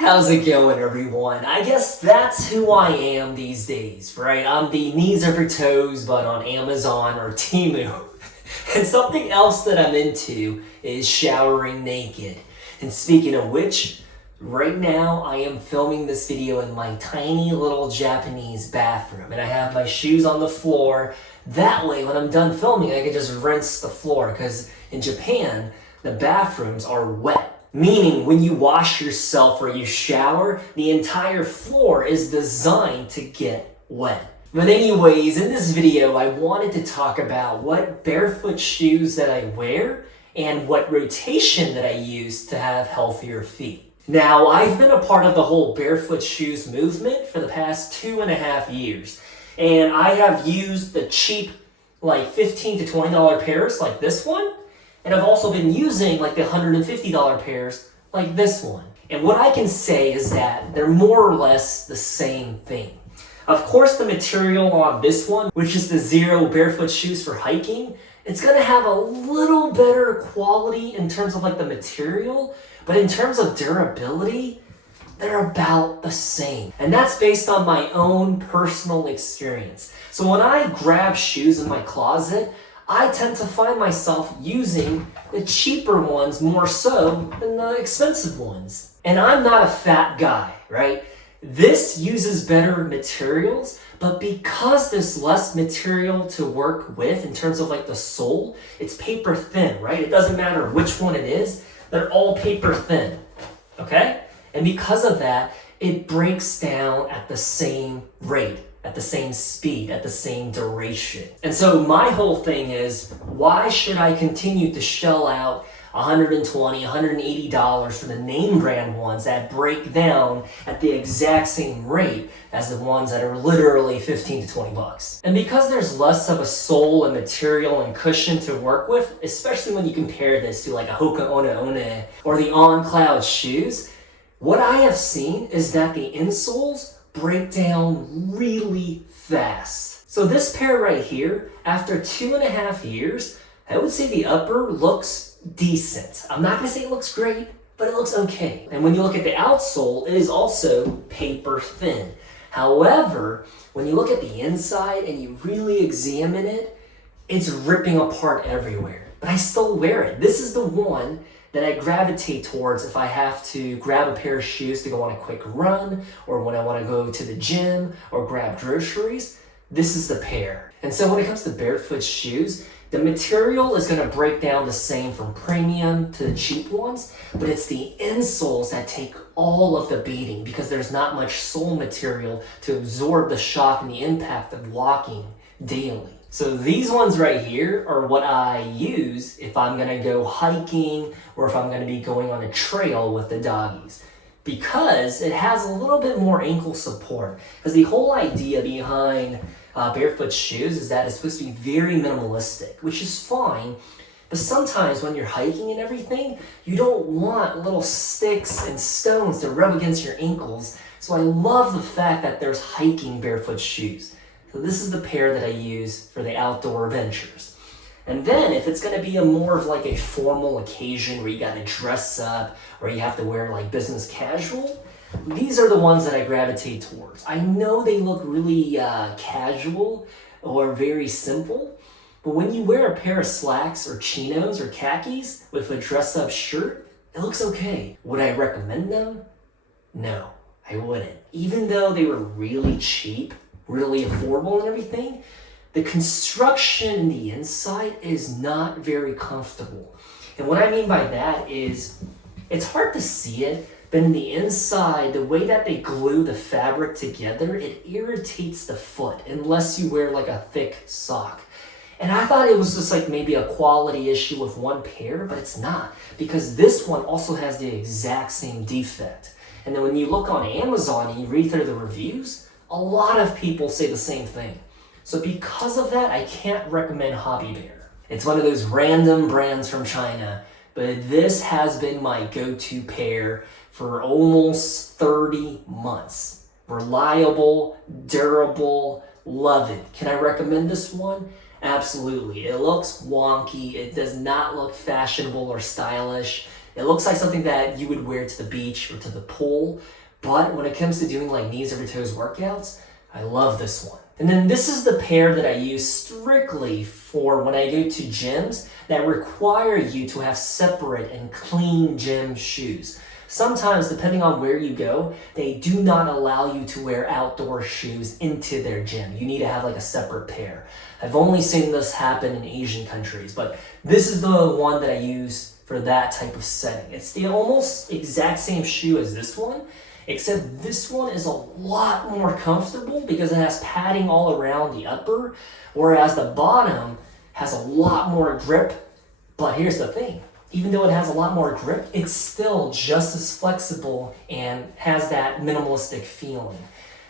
How's it going, everyone? I guess that's who I am these days, right? I'm the knees over toes, but on Amazon or Temu. And something else that I'm into is showering naked. And speaking of which, right now I am filming this video in my tiny little Japanese bathroom. And I have my shoes on the floor. That way, when I'm done filming, I can just rinse the floor. Because in Japan, the bathrooms are wet. Meaning, when you wash yourself or you shower, the entire floor is designed to get wet. But anyways, in this video, I wanted to talk about what barefoot shoes that I wear and what rotation that I use to have healthier feet. Now, I've been a part of the whole barefoot shoes movement for the past 2.5 years. And I have used the cheap, like $15 to $20 pairs like this one. And I've also been using like the $150 pairs like this one. And what I can say is that they're more or less the same thing. Of course, the material on this one, which is the Zero barefoot shoes for hiking, it's gonna have a little better quality in terms of like the material, but in terms of durability, they're about the same. And that's based on my own personal experience. So when I grab shoes in my closet, I tend to find myself using the cheaper ones more so than the expensive ones. And I'm not a fat guy, right? This uses better materials, but because there's less material to work with in terms of like the sole, it's paper thin, right? It doesn't matter which one it is, they're all paper thin, okay? And because of that, it breaks down at the same rate, at the same speed, at the same duration. And so my whole thing is, why should I continue to shell out $120, $180 for the name brand ones that break down at the exact same rate as the ones that are literally 15 to 20 bucks? And because there's less of a sole and material and cushion to work with, especially when you compare this to like a Hoka One One or the On Cloud shoes, what I have seen is that the insoles break down really fast. So this pair right here, after 2.5 years, I would say the upper looks decent. I'm not gonna say it looks great, but it looks okay. And when you look at the outsole, it is also paper thin. However, when you look at the inside and you really examine it, it's ripping apart everywhere. But I still wear it. This is the one that I gravitate towards if I have to grab a pair of shoes to go on a quick run, or when I want to go to the gym or grab groceries. This is the pair. And so when it comes to barefoot shoes, the material is going to break down the same from premium to the cheap ones, but it's the insoles that take all of the beating because there's not much sole material to absorb the shock and the impact of walking daily. So these ones right here are what I use if I'm gonna go hiking or if I'm gonna be going on a trail with the doggies, because it has a little bit more ankle support. Because the whole idea behind barefoot shoes is that it's supposed to be very minimalistic, which is fine. But sometimes when you're hiking and everything, you don't want little sticks and stones to rub against your ankles. So I love the fact that there's hiking barefoot shoes. So this is the pair that I use for the outdoor ventures. And then if it's gonna be a more of like a formal occasion where you gotta dress up or you have to wear like business casual, these are the ones that I gravitate towards. I know they look really casual or very simple, but when you wear a pair of slacks or chinos or khakis with a dress up shirt, it looks okay. Would I recommend them? No, I wouldn't. Even though they were really cheap, really affordable and everything, the construction in the inside is not very comfortable. And what I mean by that is, it's hard to see it, but in the inside, the way that they glue the fabric together, it irritates the foot unless you wear like a thick sock. And I thought it was just like maybe a quality issue with one pair, but it's not, because this one also has the exact same defect. And then when you look on Amazon and you read through the reviews, a lot of people say the same thing. So because of that, I can't recommend Hobby Bear. It's one of those random brands from China, but this has been my go-to pair for almost 30 months. Reliable, durable, love it. Can I recommend this one? Absolutely. It looks wonky. It does not look fashionable or stylish. It looks like something that you would wear to the beach or to the pool, but when it comes to doing like knees over toes workouts, I love this one. And then this is the pair that I use strictly for when I go to gyms that require you to have separate and clean gym shoes. Sometimes, depending on where you go, they do not allow you to wear outdoor shoes into their gym. You need to have like a separate pair. I've only seen this happen in Asian countries, but this is the one that I use for that type of setting. It's the almost exact same shoe as this one, except this one is a lot more comfortable because it has padding all around the upper, whereas the bottom has a lot more grip. But here's the thing, even though it has a lot more grip, it's still just as flexible and has that minimalistic feeling.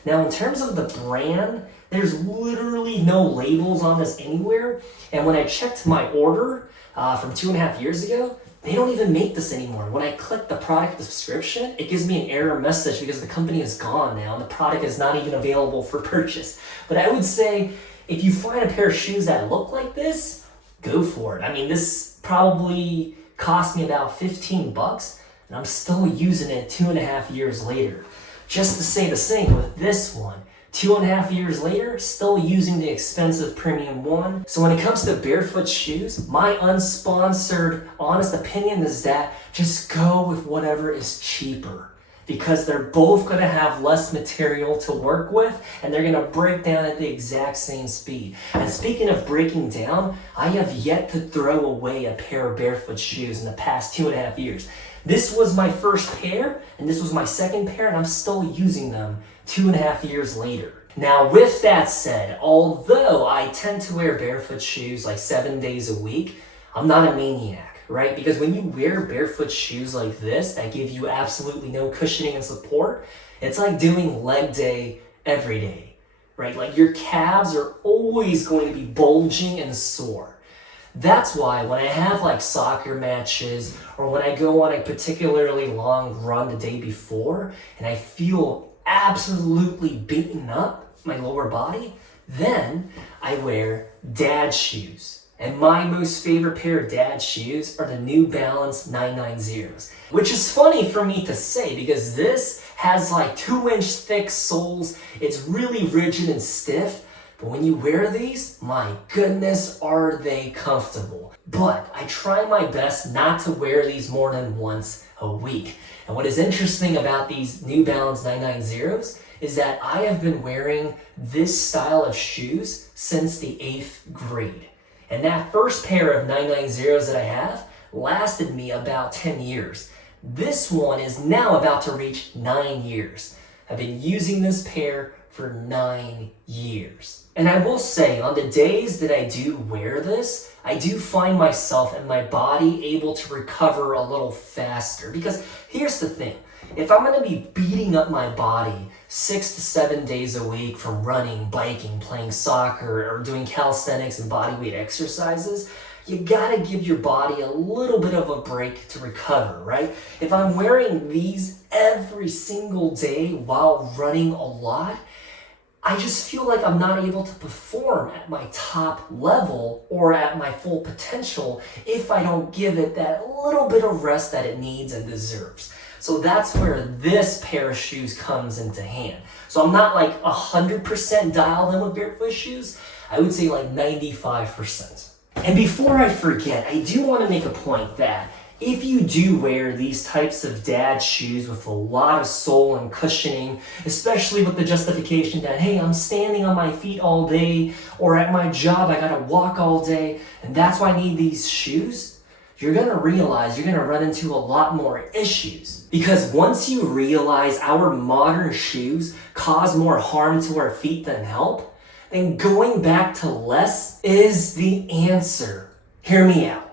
Now, in terms of the brand, there's literally no labels on this anywhere. And when I checked my order from 2.5 years ago, they don't even make this anymore. When I click the product description, it gives me an error message because the company is gone now and the product is not even available for purchase. But I would say if you find a pair of shoes that look like this, go for it. I mean, this probably cost me about 15 bucks and I'm still using it 2.5 years later. Just to say the same with this one. 2.5 years later, still using the expensive premium one. So when it comes to barefoot shoes, my unsponsored, honest opinion is that just go with whatever is cheaper, because they're both gonna have less material to work with and they're gonna break down at the exact same speed. And speaking of breaking down, I have yet to throw away a pair of barefoot shoes in the past 2.5 years. This was my first pair and this was my second pair and I'm still using them 2.5 years later. Now, with that said, although I tend to wear barefoot shoes like 7 days a week, I'm not a maniac, right? Because when you wear barefoot shoes like this that give you absolutely no cushioning and support, it's like doing leg day every day, right? Like your calves are always going to be bulging and sore. That's why when I have like soccer matches or when I go on a particularly long run the day before and I feel absolutely beaten up, my lower body, then I wear dad shoes. And my most favorite pair of dad shoes are the New Balance 990s, which is funny for me to say because this has like 2-inch thick soles. It's really rigid and stiff. But when you wear these, my goodness, are they comfortable. But I try my best not to wear these more than once a week. And what is interesting about these New Balance 990s is that I have been wearing this style of shoes since the 8th grade. And that first pair of 990s that I have lasted me about 10 years. This one is now about to reach 9 years. I've been using this pair for 9 years. And I will say, on the days that I do wear this, I do find myself and my body able to recover a little faster. Because here's the thing, if I'm gonna be beating up my body 6 to 7 days a week from running, biking, playing soccer, or doing calisthenics and bodyweight exercises, you gotta give your body a little bit of a break to recover, right? If I'm wearing these every single day while running a lot, I just feel like I'm not able to perform at my top level or at my full potential if I don't give it that little bit of rest that it needs and deserves. So that's where this pair of shoes comes into hand. So I'm not like 100% dialed in with barefoot shoes. I would say like 95%. And before I forget, I do want to make a point that if you do wear these types of dad shoes with a lot of sole and cushioning, especially with the justification that, hey, I'm standing on my feet all day, or at my job, I gotta walk all day, and that's why I need these shoes, you're gonna realize you're gonna run into a lot more issues. Because once you realize our modern shoes cause more harm to our feet than help, then going back to less is the answer. Hear me out.